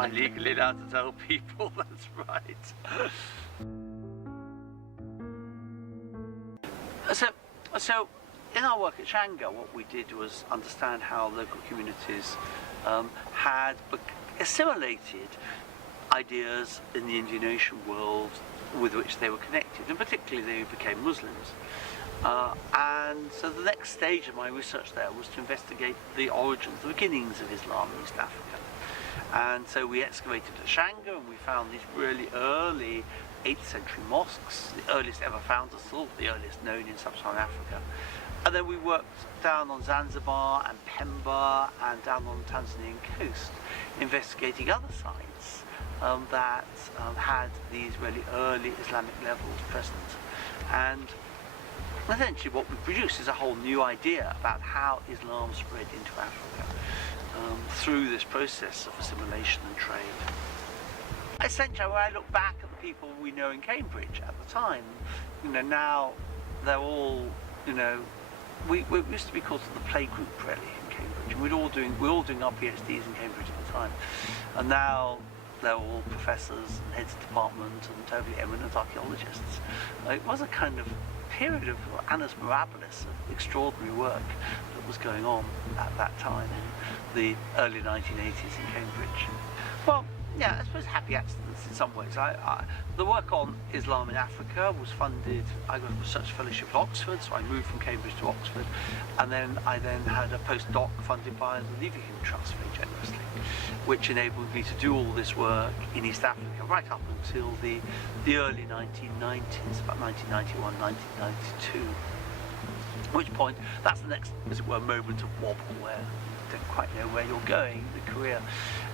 I legally allowed to tell people? That's right. So in our work at Shanghai, what we did was understand how local communities had assimilated ideas in the Indian Ocean world with which they were connected, and particularly they became Muslims. And so the next stage of my research there was to investigate the origins, the beginnings of Islam in East Africa. And so we excavated at Shanghai and we found these really early 8th century mosques, the earliest ever found, are still the earliest known in sub-Saharan Africa. And then we worked down on Zanzibar and Pemba and down on the Tanzanian coast, investigating other sites that had these really early Islamic levels present. And essentially what we produced is a whole new idea about how Islam spread into Africa through this process of assimilation and trade. Essentially, when I look back at the people we know in Cambridge at the time, now they're all, we used to be called the playgroup really in Cambridge, and we were all doing our PhDs in Cambridge at the time, and now they're all professors and heads of department and totally eminent archaeologists. It was a kind of period of annus mirabilis, of extraordinary work that was going on at that time in the early 1980s in Cambridge. Well, yeah, I suppose happy accidents in some ways. The work on Islam in Africa was funded. I got a research fellowship at Oxford, so I moved from Cambridge to Oxford, and then I had a postdoc funded by the Leverhulme Trust very generously, which enabled me to do all this work in East Africa right up until the early 1990s, about 1991, 1992. At which point, that's the next, as it were, moment of wobble where you don't quite know where you're going in the career.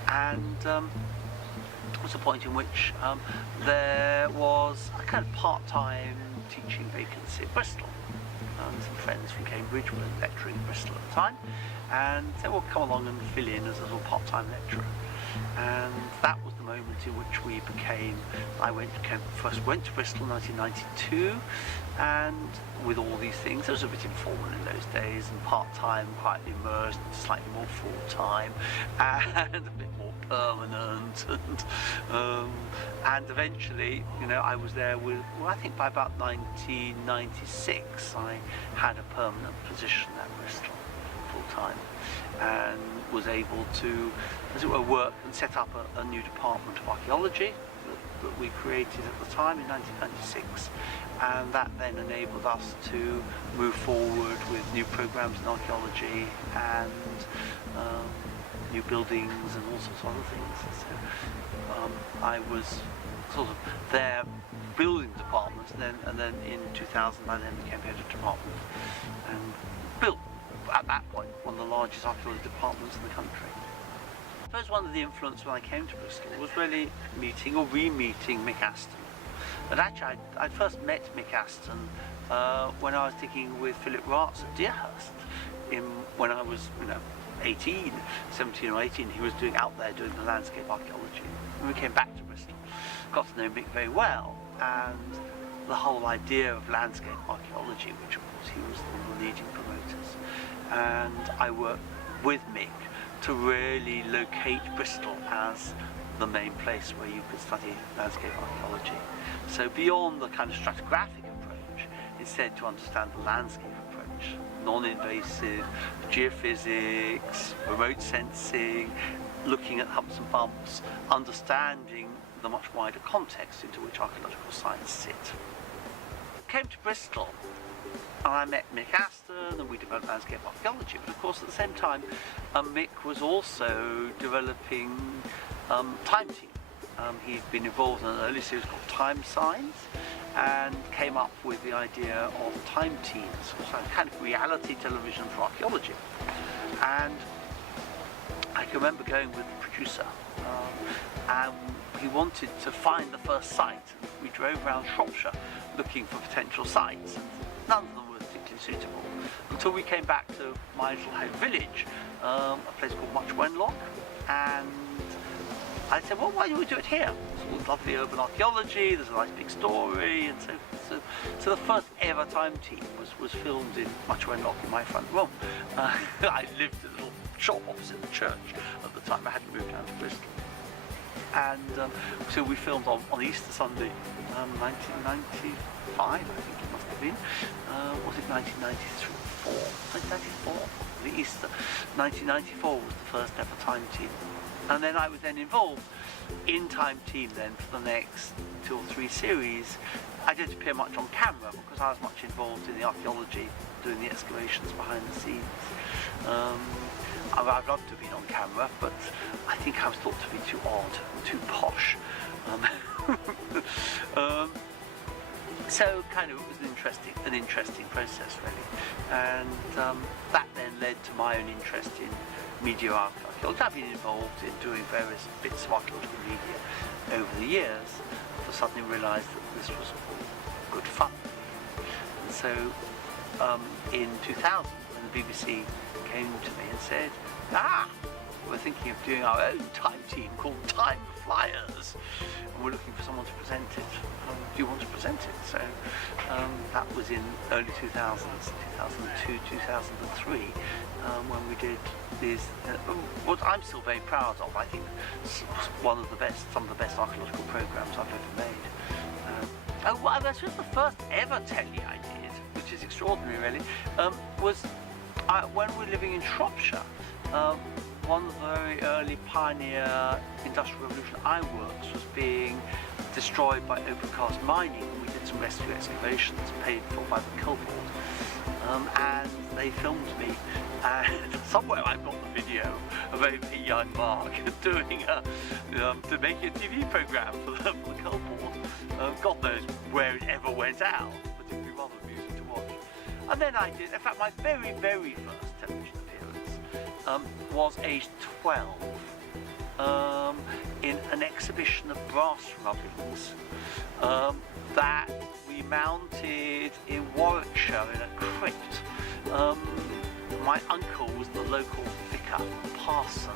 And it was a point in which there was a kind of part-time teaching vacancy at Bristol. Some friends from Cambridge were lecturing at Bristol at the time, and said, well, come along and fill in as a little part-time lecturer. And that was the moment in which we became, first went to Bristol in 1992, and with all these things, it was a bit informal in those days, and part-time, quietly immersed, slightly more full-time, and a bit more permanent, and eventually, I was there with, well, I think by about 1996, I had a permanent position at Bristol, full-time, and was able to, as it were, work and set up a new department of archaeology that we created at the time in 1996, and that then enabled us to move forward with new programs in archaeology and new buildings and all sorts of other things. So I was sort of there building departments, and then in 2000 I then became head of department and built, at that point, one of the largest archaeology departments in the country. I suppose one of the influence when I came to Bristol was really meeting or re-meeting Mick Aston. But actually, I'd first met Mick Aston when I was digging with Philip Raatz at Deerhurst when I was, 17 or 18. He was out there doing the landscape archaeology. When we came back to Bristol, got to know Mick very well, and the whole idea of landscape archaeology, which of course he was one of the leading promoters. And I worked with Mick to really locate Bristol as the main place where you could study landscape archaeology. So beyond the kind of stratigraphic approach, instead to understand the landscape approach, non-invasive, geophysics, remote sensing, looking at humps and bumps, understanding the much wider context into which archaeological sites sit. Came to Bristol and I met Mick Aston and we developed landscape archaeology, but of course at the same time Mick was also developing Time Team. He'd been involved in an early series called Time Signs and came up with the idea of Time Teams, so kind of reality television for archaeology. And I can remember going with the producer and he wanted to find the first site. We drove around Shropshire looking for potential sites. None of them were particularly suitable until we came back to my little home village, a place called Much Wenlock, and I said, well, why don't we do it here? It's all lovely urban archaeology, there's a nice big story, and so the first ever Time Team was filmed in Much Wenlock in my front room. I lived in a little shop opposite the church at the time. I hadn't moved down to Bristol. and so we filmed on Easter Sunday, 1995, I think it must have been. Was it 1994? 1994? The Easter. 1994 was the first ever Time Team. And then I was then involved in Time Team then for the next 2 or 3 series. I didn't appear much on camera because I was much involved in the archaeology, doing the excavations behind the scenes. I'd love to have been on camera, but I think I was thought to be too odd and too posh. So kind of it was an interesting process really, and that then led to my own interest in media archaeology. I've been involved in doing various bits of archaeological media over the years. I suddenly realised that this was good fun, and so in 2000 when the BBC came to me and said, we're thinking of doing our own Time Team called Time Flyers, and we're looking for someone to present it. Do you want to present it? So that was in early 2000s, 2002, 2003, when we did these, what I'm still very proud of. I think some of the best archaeological programs I've ever made. Well, this was the first ever telly I did, which is extraordinary really, was when we were living in Shropshire. One of the very early pioneer industrial revolution ironworks was being destroyed by open cast mining. We did some rescue excavations paid for by the Coal Board, and they filmed me, and somewhere I've got the video of a young Mark doing to make a TV programme for the Coal Board. God knows where it ever went out, but it would be rather amusing to watch. And then I did, in fact, my very, very first television appearance was aged 12 in an exhibition of brass rubbings that we mounted in Warwickshire in a crypt. My uncle was the local vicar, parson,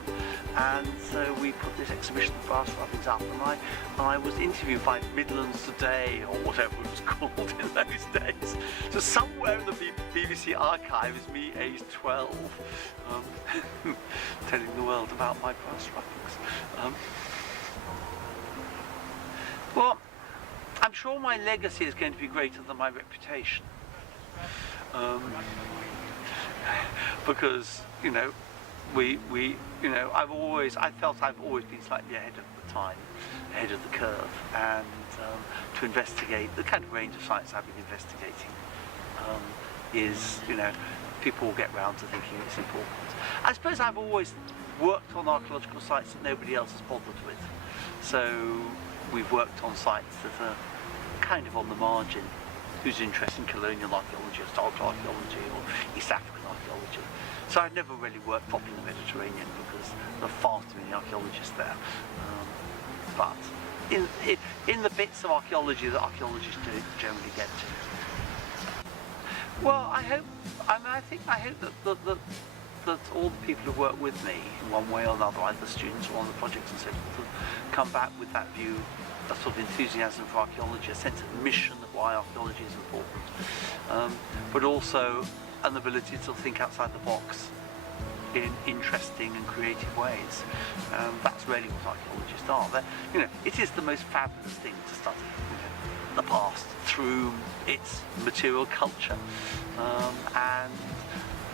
and so we put this exhibition of brass rubbings up, and I was interviewed by Midlands Today, or whatever it was called in those days. So somewhere in the BBC archive is me aged 12, telling the world about my brass rubbings. Well, I'm sure my legacy is going to be greater than my reputation. Because, you know, I felt I've always been slightly ahead of the time, ahead of the curve, and to investigate the kind of range of sites I've been investigating is, people will get round to thinking it's important. I suppose I've always worked on archaeological sites that nobody else has bothered with. So we've worked on sites that are kind of on the margin. Who's interested in colonial archaeology, historical archaeology, or East African archaeology. So I've never really worked properly in the Mediterranean because there are far too many archaeologists there. But in the bits of archaeology that archaeologists do generally get to. Well, I hope that all the people who work with me in one way or another, either students or on the projects and so forth, have come back with that view, a sort of enthusiasm for archaeology, a sense of mission of why archaeology is important, but also an ability to think outside the box in interesting and creative ways. That's really what archaeologists are. It is the most fabulous thing to study the past through its material culture, and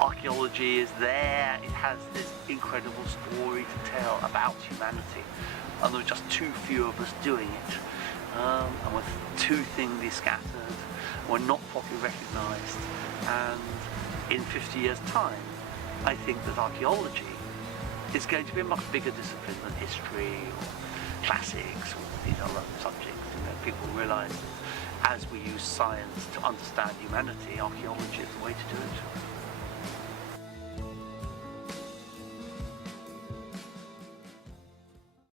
archaeology is there. It has this incredible story to tell about humanity, and there are just too few of us doing it, and we're too thinly scattered, we're not properly recognised, and in 50 years' time I think that archaeology is going to be a much bigger discipline than history or classics or these other subjects. People realise that as we use science to understand humanity, archaeology is the way to do it.